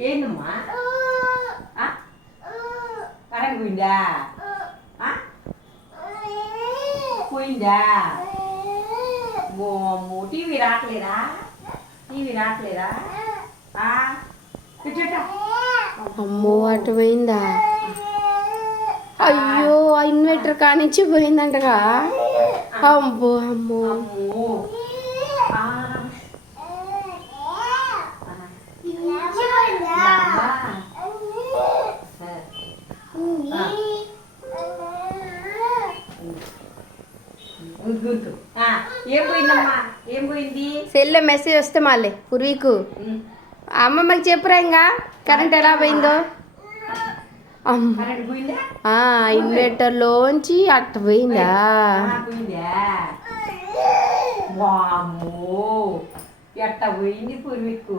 ఏందమ్మా? కరెంట్ పోయిందా? పోయిందా ఓమో టీవీ రావట్లేదా టీవీ రావట్లేదా అమ్మో అటు పోయిందా అయ్యో ఆ ఇన్వర్టర్ కానించి పోయిందంటగా అమ్మో అమ్మో ఏం పోయిందమ్మా? ఏం పోయింది? సెల్లో మెసేజ్ వస్తే మళ్ళీ పూర్వీకు. అమ్మమ్మకి చెప్పురా ఇంకా? కరెంట్ ఎలా పోయిందో? ఇన్వర్టర్లోంచి అట్ట పోయిందా? ఎట్ట పోయింది పూర్వీకు?